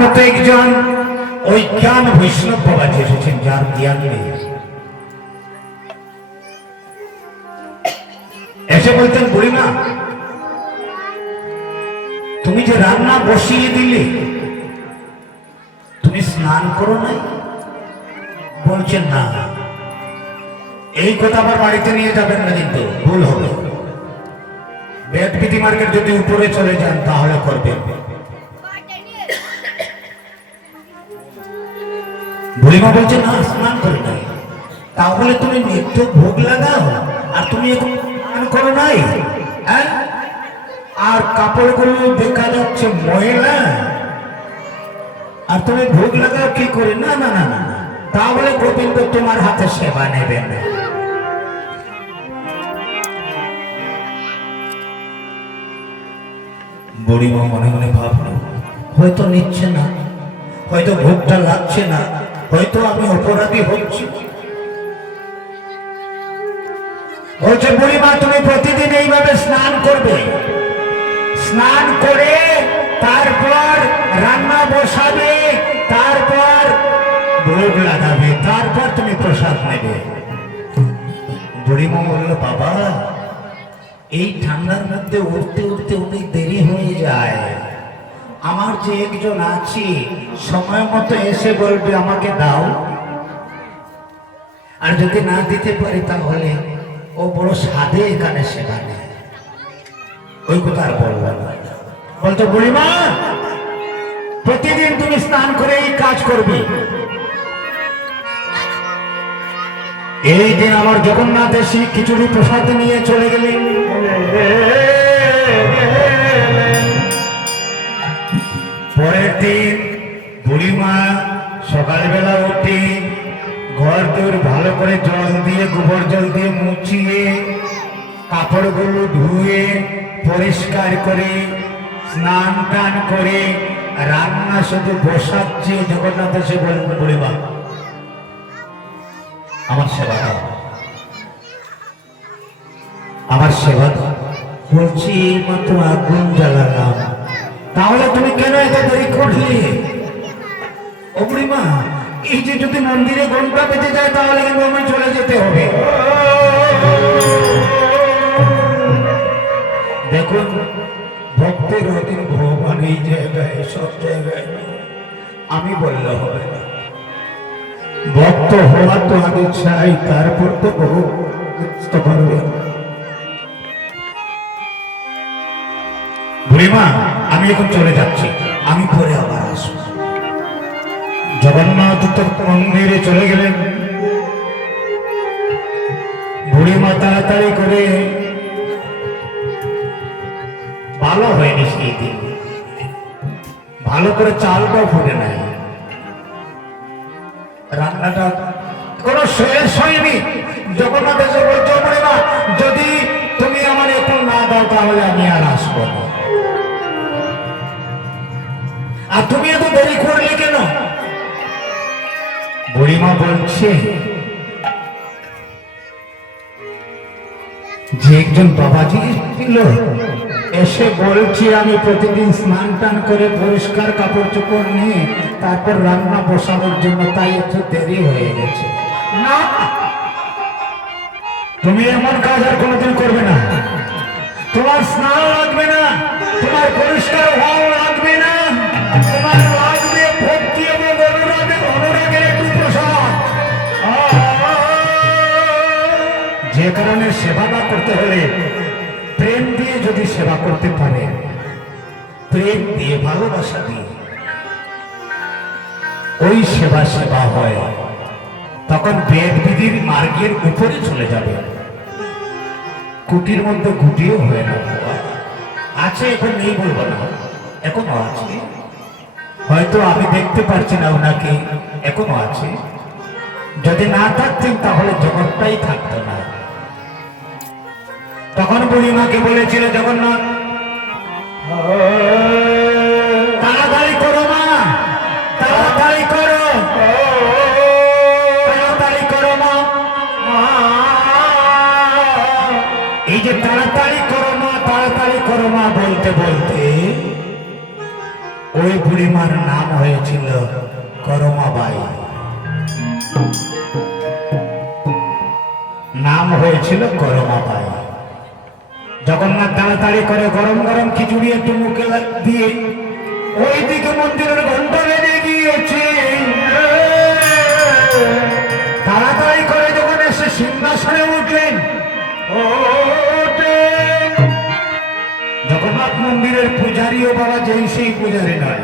মতো একজন ওই জ্ঞান বৈষ্ণব বাবাজি এসেছেন, যার জ্ঞান নেই। এসে বলতেন, বুড়িমা তুমি যে রান্না বসিয়ে দিলে, তুমি স্নান করো নাই? বলছেন না। এই কথা আবার বাড়িতে নিয়ে যাবেন না, কিন্তু ভুল হবে। বেদবিধি মার্কেট যদি উপরে চলে যান তাহলে করবেন। বুড়িমা বলছে না, স্নান করে নাই। তাহলে তুমি নিত্য ভোগ লাগাও আর তুমি এখন স্নান করো নাই? হ্যাঁ, আর কাপড়গুলো দেখা যাচ্ছে ময়লা, আর তুমি ভোগ লাগাও কি করে? না না না না, তাহলে গোবিন্দ তোমার হাতে সেবা নেবেন না। বুড়িমা মনে মনে ভাবলো, হয়তো নিচ্ছে না, হয়তো ভোগটা লাগছে না, হয়তো আমি অপরাধী হচ্ছি। বলছে, বুড়িমা তুমি প্রতিদিন এইভাবে স্নান করবে, স্নান করে তারপর রান্না বসাবে, তারপর ভোগ লাগাবে, তারপর তুমি প্রসাদ নেবে। বুড়িমা বলল, বাবা এই ঠান্ডার মধ্যে উঠতে উঠতে অনেক দেরি হয়ে যায়। আমার যে একজন আছে সময় মতো এসে বলবে আমাকে দাও, আর যদি না দিতে পারি তাহলে ও বড় সাধে এখানে সেবা নেয়। ওই কথা আর বলবো না। বলতো, বুড়িমা প্রতিদিন তুমি স্নান করে এই কাজ করবে। এই দিন আমার জগন্নাথ এসে খিচুড়ি প্রসাদ নিয়ে চলে গেলেন। পরের দিন বুড়িমা সকালবেলা উঠে ঘর দূর ভালো করে জল দিয়ে, গোবর জল দিয়ে মুছিয়ে, কাপড়গুলো ধুয়ে পরিষ্কার করে, স্নান টান করে রান্না শুধু বসাচ্ছে। জগন্নাথ এসে বলবেন, বুড়িমা আমার সেবা দাও, আমার সেবা দাও। বলছি, মাত্র আগুন জ্বালালাম, তাহলে তুমি কেন এত দেরি করলে? ও বুড়িমা, এই যে যদি মন্দিরে ঘন্টা বেঁচে যায় তাহলে কিন্তু আমি চলে যেতে হবে। দেখুন, ভক্তের অধীন ভগবান এই জায়গায়, সব জায়গায় আমি বললে হবে না। ভক্ত হওয়া তো আগে চাই, তারপর তো বহু বুঝতে পারবে। বুড়িমা আমি এখন চলে যাচ্ছি, আমি পরে আবার আসবো। জগন্নাথ মন্দিরে চলে গেলেন। বুড়িমা তাড়াতাড়ি করে, ভালো হয়নি সেই দিন, ভালো করে চালটাও ফুটে নাই, রান্নাটা কোনো শেষ হয়নি। জগন্নাথ এসে বলছে, বুড়িমা যদি তুমি আমার এখন না দাও তাহলে আমি আর আসবো না। আর তুমি এত দেরি করলে কেন? বুড়িমা বলছে যে একজন বাবাজি ছিল, এসে বলছি আমি প্রতিদিন স্নান টান করে পরিষ্কার কাপড় চোপড় নিয়ে তারপর রান্না বসানোর জন্য, তাই একটু দেরি হয়ে গেছে। না, তুমি এমন কাজ আর কোনোদিন করবে না। তোমার স্নান লাগবে না, তোমার পরিষ্কার হওয়া লাগবে না, তোমার লাগবে ভক্তি এবং অনুরাগের একটু প্রসাদ। যে কারণে সেবাটা করতে হলে প্রেম দিয়ে যদি সেবা করতে পারে, প্রেম দিয়ে, ভালোবাসা দিয়ে, ওই সেবা সেবা হয়, তখন বেদ বিধির মার্গের উপরে চলে যাবে। কুটির মধ্যে গুটিও হয় না। আছে, এখন নেই বলবো না, এখনো আছে, হয়তো আমি দেখতে পারছি না ওনাকে, এখনো আছে। যদি না থাকতেন তাহলে জগৎটাই থাকতো না। তখন বুড়িমাকে বলেছিল জগন্নাথ, তাড়াতাড়ি করো মা, তাড়াতাড়ি করো, তাড়াতাড়ি করো মা। এই যে তাড়াতাড়ি করো মা, তাড়াতাড়ি করো মা বলতে বলতে ওই বুড়িমার নাম হয়েছিল করমাবাই। নাম হয়েছিল করমাবাই। জগন্নাথ তাড়াতাড়ি করে গরম গরম খিচুড়ি একটু মুখে দিয়ে ওইদিকে মন্দিরের ঘন্টা বেজে গিয়েছে। তাড়াতাড়ি করে যখন এসে সিংহাসনে উঠলেন, জগন্নাথ মন্দিরের পূজারীও বাবা যেই সেই পূজারী নয়।